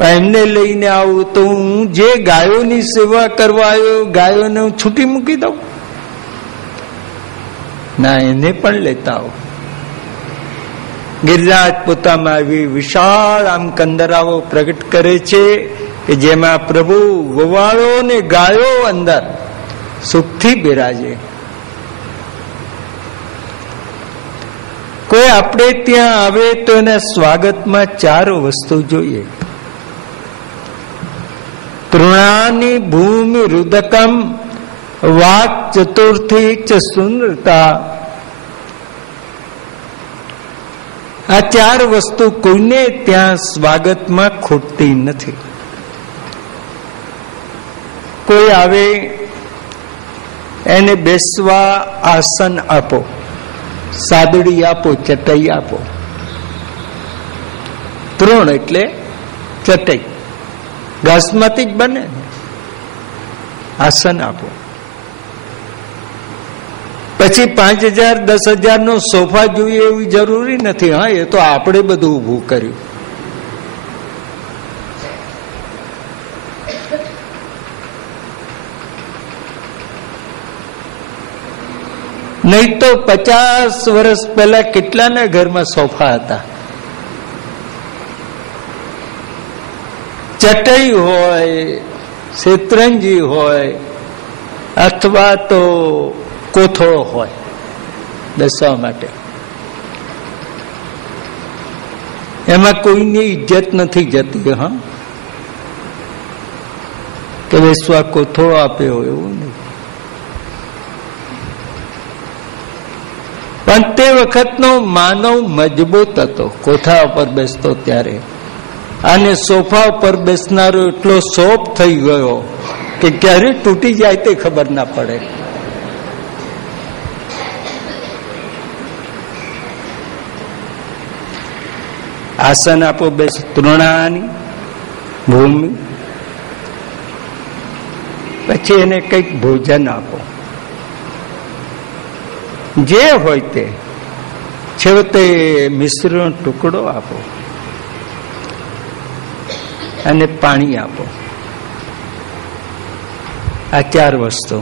એમને લઈને આવું તો હું જે ગાયોની સેવા કરવા આવ્યો ગાયોને હું છૂટી મૂકી દઉં? ના, એને પણ લેતા આવો. ગિરિરાજ પોતામાં આવી વિશાળ આમ કંદરાઓ પ્રગટ કરે છે કે જેમાં પ્રભુ ગોવાળો ને ગાયો અંદર સુખથી બિરાજે. કોઈ આપણે ત્યાં આવે તો એના સ્વાગતમાં 4 વસ્તુ જોઈએ. તૃણાની ભૂમિ રુદકમ વાક ચતુર્થી ચ સુંદરતા. આ 4 વસ્તુ કોઈને ત્યાં સ્વાગતમાં ખૂટતી નથી. કોઈ આવે એને બેસવા આસન આપો, સાદડી આપો, ચટાઈ આપો. તૃણ એટલે ચટાઈ, ઘાસમાંથી જ બને. આસન આપો. પછી 5,000 10,000 નો સોફા જોઈએ એવી જરૂરી નથી. હા, એ તો આપણે બધું ઊભું કર્યું. નહીં તો 50 વર્ષ પહેલા કેટલાના ઘરમાં સોફા હતા. ચટાઈ હોય, શેતરંજી હોય, અથવા તો કોથળો હોય બેસવા માટે. એમાં કોઈની ઇજ્જત નથી જતી. હા, કે બેસવા કોથળો આપ્યો એવું નહીં. પણ તે વખતનો માનવ મજબૂત હતો કોઠા ઉપર બેસતો ત્યારે. અને સોફા ઉપર બેસનારો એટલો સોફ્ટ થઈ ગયો કે ક્યારે તૂટી જાય તે ખબર ના પડે. આસન આપો, બેસ. તૃણાની ભૂમિ. પછી એને કંઈક ભોજન આપો, જે હોય તે. છેવટે મિશ્રનો ટુકડો આપો અને પાણી આપો. આ 4 વસ્તુ.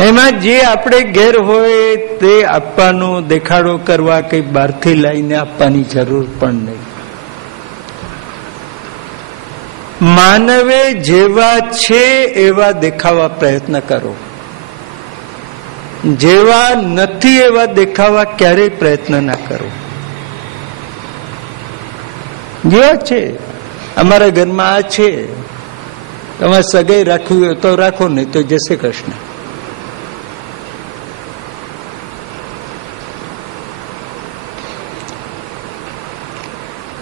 એમાં જે આપણે ઘેર હોય તે આપવાનો, દેખાડો કરવા કઈ બહારથી લઈને આપવાની જરૂર પણ નહીં. માનવે જેવા છે એવા દેખાવા પ્રયત્ન કરો. જેવા નથી એવા દેખાવા ક્યારેય પ્રયત્ન ના કરો. જેવા છે, અમારા ઘરમાં આ છે, તમારે સગાઈ રાખવી હોય તો રાખો, નહીં તો જય શ્રી કૃષ્ણ.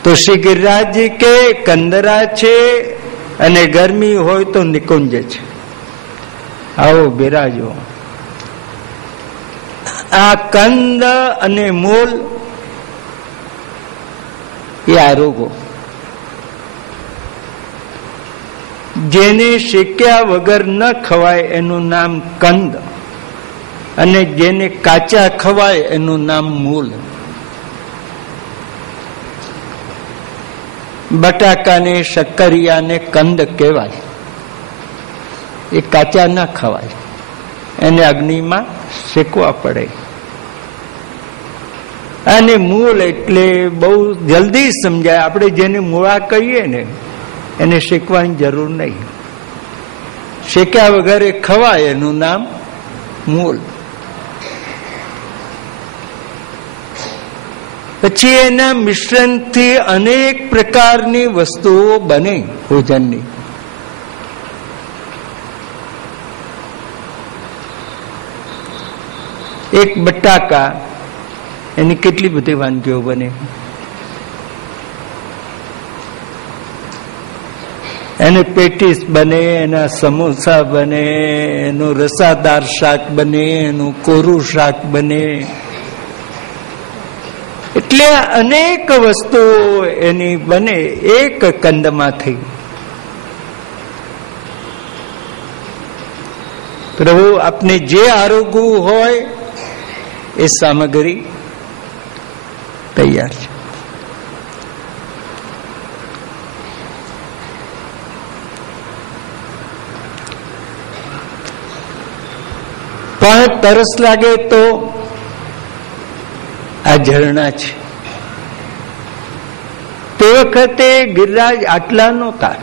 તો શ્રી ગિરિરાજજી કે કંદરા છે અને ગરમી હોય તો નિકુંજ છે. આવો બિરાજો. આ કંદ અને મૂળ એ આરોગો. જેને શેક્યા વગર ન ખવાય એનું નામ કંદ, અને જેને કાચા ખવાય એનું નામ મૂળ. બટાકાને, શક્કરિયાને કંદ કહેવાય. એ કાચા ના ખવાય, એને અગ્નિમાં શેકવા પડે. અને મૂળ એટલે બહુ જલ્દી સમજાય. આપણે જેને મૂળા કહીએ ને એને શેકવાની જરૂર નહીં. શેક્યા વગર એ ખવાય એનું નામ મૂળ. પછી એના મિશ્રણથી અનેક પ્રકારની વસ્તુઓ બને ભોજનની. એક બટાકા, એની કેટલી બધી વાનગીઓ બને. એને પેટીસ બને, એના સમોસા બને, એનું રસાદાર શાક બને, એનું કોરું શાક બને. એટલે અનેક વસ્તુઓ એની બને એક કંદમાંથી. પ્રભુ આપને જે આરોગવું હોય એ સામગ્રી તૈયાર છે. પણ તરસ લાગે તો આ ઝરણા છે. તે વખતે ગિરિરાજ આટલા નહોતા.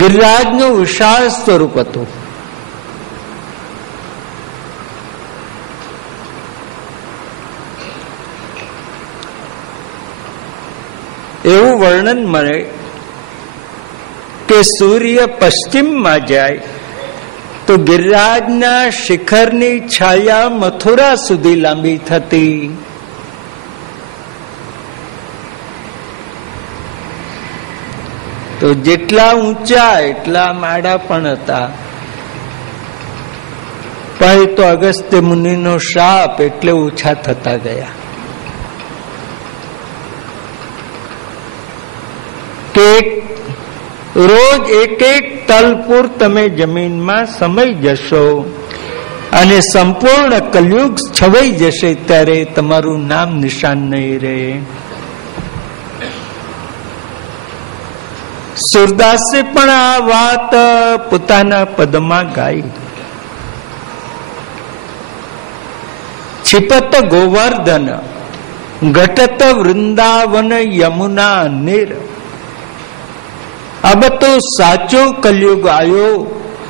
ગિરિરાજનું વિશાળ સ્વરૂપ હતું. એવું વર્ણન મળે કે સૂર્ય પશ્ચિમમાં જાય તો ગિરિરાજના શિખરની છાયા મથુરા સુધી લાંબી થતી. તો જેટલા ઊંચા એટલા માળા પણ હતા. પણ તો અગસ્ત્ય મુનિનો શાપ એટલે ઓછા થતા ગયા કે રોજ એક એક તલપુર તમે જમીનમાં સમાઈ જશો અને સંપૂર્ણ કલયુગ છવાઈ જશે ત્યારે તમારું નામ નિશાન નહીં રહે. સુરદાસે પણ આ વાત પોતાના પદમાં ગાઈ. છિપત ગોવર્ધન ઘટત વૃંદાવન યમુના નીર. અબ તો સાચો કલયુગ આયો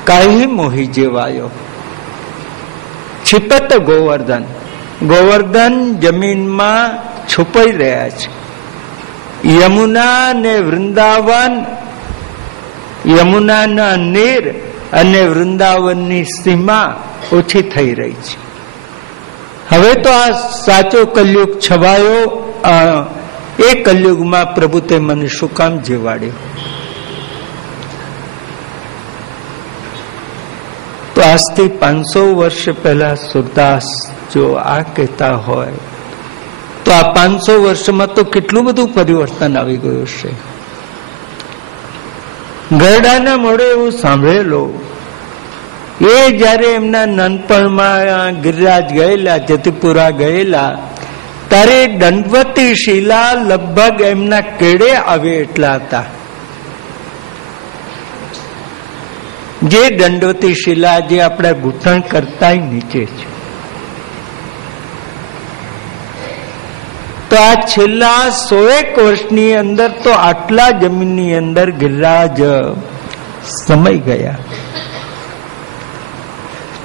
કાહી મોહી જેવાયો. છિપત ગોવર્ધન, ગોવર્ધન જમીનમાં છુપાઈ રહ્યા છે. યમુના ને વૃંદાવન, યમુનાના નીર અને વૃંદાવનની સીમા ઓછી થઈ રહી છે. હવે તો આ સાચો કલયુગ છવાયો. એ કલયુગમાં પ્રભુ તે મને શું કામ જીવાડ્યો? તો આજથી 500 વર્ષ પહેલા સુરદાસ જો આ કહેતા હોય તો આ 500 વર્ષમાં તો કેટલું બધું પરિવર્તન આવી ગયું છે. ગરડાના મોડે એવું સાંભળેલો એ જયારે એમના નાનપણમાં ગિરિરાજ ગયેલા, જતિપુરા ગયેલા, ત્યારે દંડવતી શિલા લગભગ એમના કેડે આવે એટલા હતા. જે દંડવતી શિલા જે આપણા ઘૂંટણ કરતા નીચે છે. તો આ છેલ્લા 100 વર્ષની અંદર તો આટલા જમીનની અંદર ગિરિરાજ સમાઈ ગયા.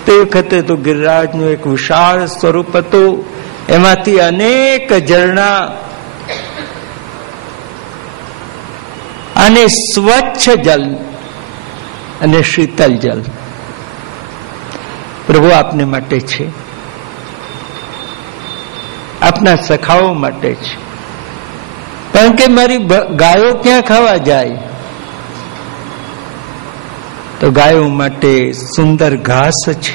તે વખતે તો ગિરિરાજનું એક વિશાળ સ્વરૂપ હતું. એમાંથી અનેક ઝરણા અને સ્વચ્છ જલ અને શીતલ જલ પ્રભુ આપને માટે છે, આપના સખાઓ માટે છે. કારણ કે મારી ગાયો ક્યાં ખાવા જાય? તો ગાયો માટે સુંદર ઘાસ છે.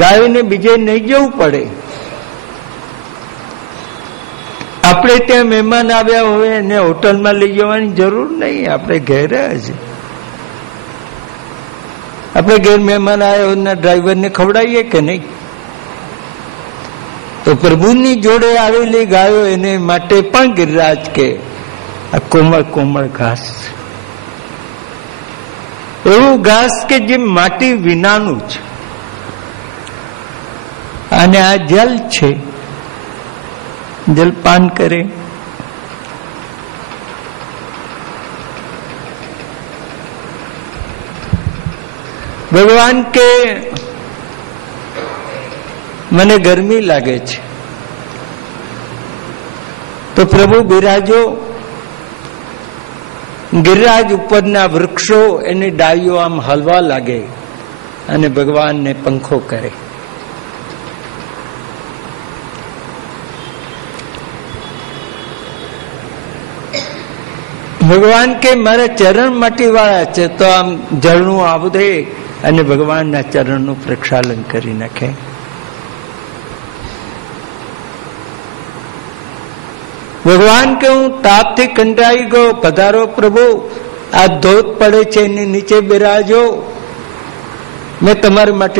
ગાયોને બીજે નહીં જવું પડે. આપણે ત્યાં મહેમાન આવ્યા હોય એને હોટલમાં લઈ જવાની જરૂર નહીં. આપણે ઘેર જ આપણે ઘેર મહેમાન આવ્યા હોય ડ્રાઈવરને ખવડાવીએ કે નહીં? તો પ્રભુની જોડે આવેલી ગાયો એને માટે પણ ગિરિરાજ કે આ કોમળ કોમળ ઘાસ, એવું ઘાસ કે જે માટી વિનાનું છે. અને આ જલ છે, જલપાન કરે. ભગવાન કે મને ગરમી લાગે છે. તો પ્રભુ બિરાજો. ગિરિરાજ ઉપરના વૃક્ષો એની ડાળીઓ આમ હલવા લાગે અને ભગવાનને પંખો કરે. ભગવાન કે મારા ચરણ માટી વાળા છે, તો આમ જળનું આવદે અને ભગવાનના ચરણનું પ્રક્ષાલન કરી નાખે. ભગવાન કે હું તાપથી કંટાળી ગયો, પધારો પ્રભુ, આ ધોધ પડે છે એની નીચે બિરાજો, મેં તમારા માટે